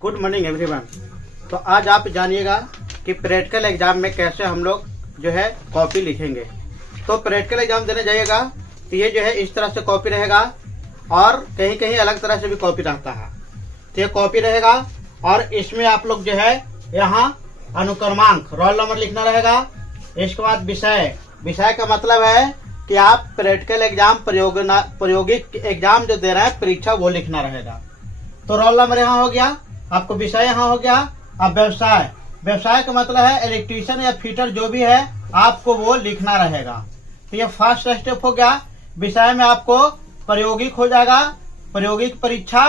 Good morning everyone. तो आज आप जानिएगा कि प्रैक्टिकल एग्जाम में कैसे हम लोग जो है कॉपी लिखेंगे। तो प्रैक्टिकल एग्जाम देने जाइएगा तो ये जो है इस तरह से कॉपी रहेगा और कहीं कहीं अलग तरह से भी कॉपी रहता है। तो ये कॉपी रहेगा और इसमें आप लोग जो है यहाँ अनुक्रमांक रोल नंबर लिखना रहेगा। इसके बाद विषय का मतलब है कि आप प्रैक्टिकल एग्जाम प्रायोगिक एग्जाम जो दे रहे हैं परीक्षा वो लिखना रहेगा। तो रोल नंबर यहाँ हो गया, आपको विषय यहाँ हो गया। अब व्यवसाय का मतलब है इलेक्ट्रीशियन या फिटर जो भी है आपको वो लिखना रहेगा। तो ये फर्स्ट स्टेप हो गया। विषय में आपको प्रायोगिक हो जाएगा, प्रायोगिक परीक्षा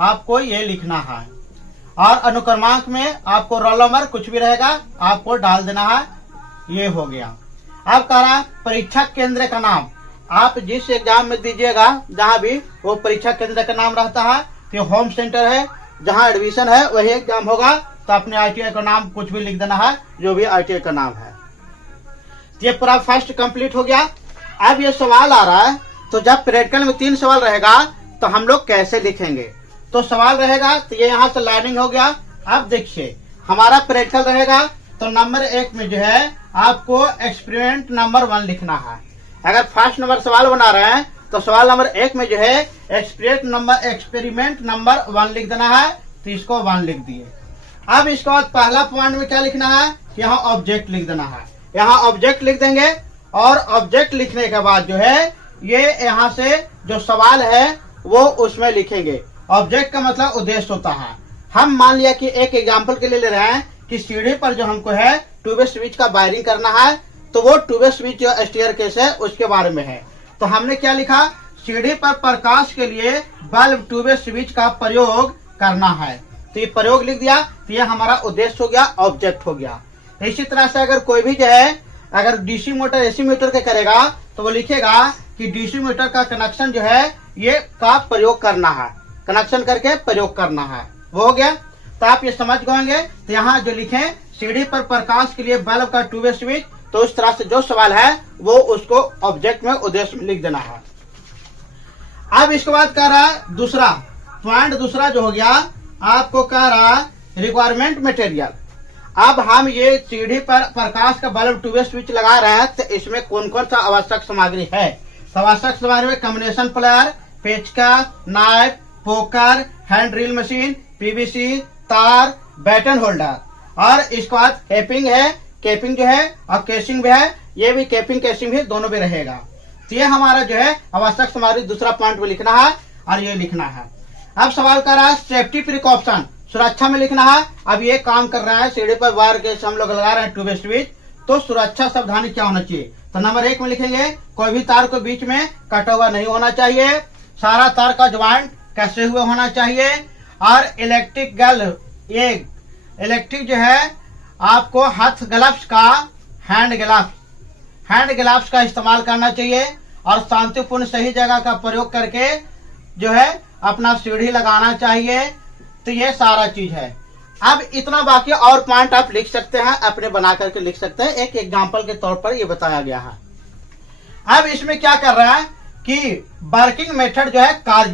आपको ये लिखना है। और अनुक्रमांक में आपको रोल नंबर कुछ भी रहेगा आपको डाल देना है। ये हो गया। अब कह रहा है परीक्षा केंद्र का नाम। आप जिस एग्जाम में दीजिएगा जहाँ भी वो परीक्षा केंद्र का नाम रहता है। तो होम सेंटर है जहाँ एडमिशन है वही एग्जाम होगा। तो अपने ITI का नाम कुछ भी लिख देना है जो भी ITI का नाम है। ये पूरा फर्स्ट कंप्लीट हो गया। अब ये सवाल आ रहा है तो जब प्रैक्टिकल में 3 सवाल रहेगा तो हम लोग कैसे लिखेंगे। तो सवाल रहेगा तो ये यहाँ से लाइनिंग हो गया। अब देखिए हमारा प्रैक्टिकल रहेगा तो नंबर 1 में जो है आपको एक्सपेरिमेंट नंबर 1 लिखना है। अगर फर्स्ट नंबर सवाल बना रहे हैं तो सवाल नंबर 1 में जो है एक्सपेरिमेंट नंबर 1 लिख देना है। तो इसको 1 लिख दिए। अब इसके बाद पहला पॉइंट में क्या लिखना है, यहाँ ऑब्जेक्ट लिख देना है। यहाँ ऑब्जेक्ट लिख देंगे और ऑब्जेक्ट लिखने के बाद जो है ये यहाँ से जो सवाल है वो उसमें लिखेंगे। ऑब्जेक्ट का मतलब उद्देश्य होता है। हम मान लिया कि एक एग्जाम्पल के लिए ले रहे हैं कि सीढ़ी पर जो हमको है टू वे स्विच का वायरिंग करना है। तो वो टू वे स्विच जो स्टेयरकेस है उसके बारे में है। तो हमने क्या लिखा, सीढ़ी पर प्रकाश के लिए बल्ब टू वे स्विच का प्रयोग करना है। तो ये प्रयोग लिख दिया। तो ये हमारा उद्देश्य हो गया, ऑब्जेक्ट हो गया। इसी तरह से अगर कोई भी जो है अगर डीसी मोटर एसी मोटर के करेगा तो वो लिखेगा कि डीसी मोटर का कनेक्शन जो है ये का प्रयोग करना है, कनेक्शन करके प्रयोग करना है। वो हो गया। तो आप ये समझ गएंगे। तो यहाँ जो लिखे सीढ़ी पर प्रकाश के लिए बल्ब का टू वे स्विच, तो उस तरह से जो सवाल है वो उसको ऑब्जेक्ट में उद्देश्य में लिख देना है। अब इसके बाद कह रहा है दूसरा पॉइंट, दूसरा जो हो गया आपको कह रहा है रिक्वायरमेंट मटेरियल। अब हम ये सीढ़ी पर प्रकाश का बल्ब टू वे स्विच लगा रहे हैं तो इसमें कौन कौन सा आवश्यक सामग्री है। तो आवश्यक सामग्री में कम्बिनेशन प्लेयर, पेचकस, knife, poker, hand drill machine, PVC, तार, बैटन होल्डर। और इसके बाद कैपिंग है, कैपिंग जो है और केसिंग भी है। ये भी कैपिंग केसिंग भी दोनों भी रहेगा। तो ये हमारा जो है आवश्यक सामग्री दूसरा पॉइंट में लिखना है और ये लिखना है। अब सवाल कर रहा है सेफ्टी प्रिकॉशन, सुरक्षा में लिखना है। अब ये काम कर रहा है सीढ़ी पर वायर के हम लोग लगा रहे हैं टू वे स्विच, तो सुरक्षा सावधानी क्या होना चाहिए। तो नंबर 1 में लिखेंगे कोई भी तार को बीच में कटा हुआ नहीं होना चाहिए, सारा तार का ज्वाइंट कसे हुए होना चाहिए। और इलेक्ट्रिक जो है आपको हाथ ग्लव्स का हैंड ग्लव्स का इस्तेमाल करना चाहिए और शांतिपूर्ण सही जगह का प्रयोग करके जो है अपना सीढ़ी लगाना चाहिए। तो ये सारा चीज है। अब इतना बाकी और पॉइंट आप लिख सकते हैं, अपने बना करके लिख सकते हैं। एक एग्जांपल के तौर पर ये बताया गया है। अब इसमें क्या कर रहा है कि वर्किंग मेथड जो है कार्य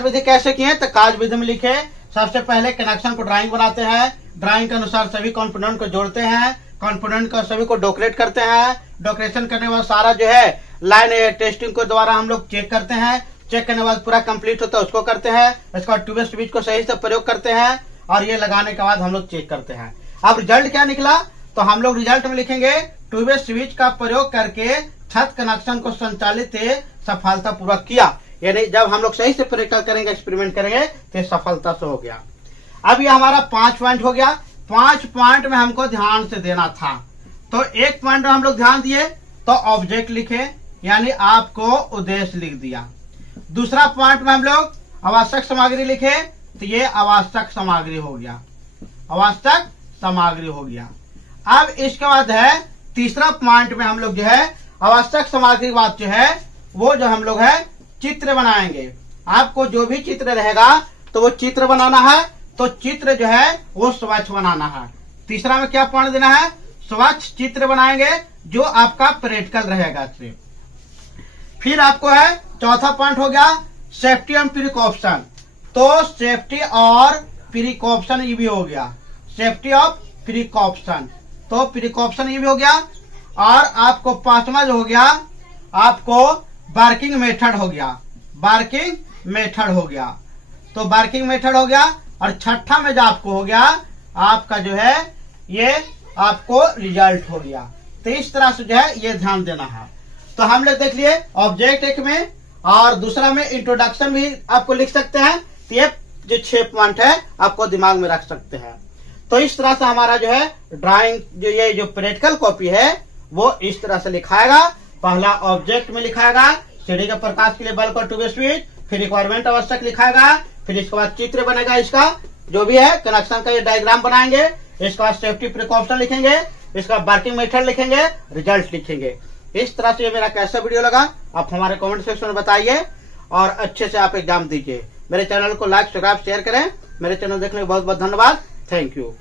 विधि कैसे किए। तो कार्य विधि में लिखे सबसे पहले कनेक्शन को ड्राइंग बनाते हैं, ड्राइंग के अनुसार सभी कंपोनेंट को जोड़ते हैं, कंपोनेंट को सभी को डेकोरेट करते हैं। डेकोरेशन करने के बाद सारा जो है लाइन टेस्टिंग के द्वारा हम लोग चेक करते हैं। चेक करने के बाद पूरा कंप्लीट होता है उसको करते हैं। इसके बाद टू वे स्विच को सही से प्रयोग करते हैं और ये लगाने के बाद हम लोग चेक करते हैं। अब रिजल्ट क्या निकला, तो हम लोग रिजल्ट में लिखेंगे टू वे स्विच का प्रयोग करके छत कनेक्शन को संचालित सफलता पूर्वक किया। यानी जब हम लोग सही से प्रैक्टिकल करेंगे, एक्सपेरिमेंट करेंगे तो सफलता से हो गया। अब ये हमारा 5 पॉइंट हो गया। 5 पॉइंट में हमको ध्यान से देना था। तो एक पॉइंट में हम लोग ध्यान दिए तो ऑब्जेक्ट लिखे, यानी आपको उद्देश्य लिख दिया। दूसरा पॉइंट में हम लोग आवश्यक सामग्री लिखे, तो ये आवश्यक सामग्री हो गया, आवश्यक सामग्री हो गया। अब इसके बाद है तीसरा पॉइंट में हम लोग जो है आवश्यक सामग्री बात जो है वो जो हम लोग है चित्र बनाएंगे। आपको जो भी चित्र रहेगा तो वो चित्र बनाना है। तो चित्र जो है वो स्वच्छ बनाना है। तीसरा में क्या पॉइंट देना है, स्वच्छ चित्र बनाएंगे जो आपका प्रैक्टिकल रहेगा। फिर आपको है चौथा पॉइंट हो गया सेफ्टी एंड प्रिकॉशन। तो सेफ्टी और प्रिकॉप्शन ये भी हो गया, सेफ्टी ऑफ प्रिकॉप्शन, तो प्रिकॉप्शन ये भी हो गया। और आपको पांचवा जो हो गया आपको वर्किंग मेथड हो गया, वर्किंग मेथड हो गया, तो वर्किंग मेथड हो गया। और छठा में जो आपको हो गया आपका जो है ये आपको रिजल्ट हो गया। तो इस तरह से जो है ये ध्यान देना है। तो हम लोग देख लिए ऑब्जेक्ट एक में, और दूसरा में इंट्रोडक्शन भी आपको लिख सकते हैं। तो ये जो 6 पॉइंट है आपको दिमाग में रख सकते हैं। तो इस तरह से हमारा जो है ड्राइंग जो ये जो प्रैक्टिकल कॉपी है वो इस तरह से लिखाएगा। पहला ऑब्जेक्ट में लिखाएगा, सीढ़ी के प्रकाश के लिए बल्ब और ट्यूब स्विच, फिर रिक्वायरमेंट आवश्यक लिखाएगा, फिर इसके बाद चित्र बनेगा, इसका जो भी है कनेक्शन का ये डायग्राम बनाएंगे, इसके बाद सेफ्टी प्रिकॉशन लिखेंगे, इसका वर्किंग मेथड लिखेंगे, रिजल्ट लिखेंगे। इस तरह से ये मेरा कैसा वीडियो लगा आप हमारे कमेंट सेक्शन में बताइए, और अच्छे से आप एग्जाम दीजिए। मेरे चैनल को लाइक सब्सक्राइब शेयर करें। मेरे चैनल देखने के बहुत बहुत धन्यवाद। Thank you.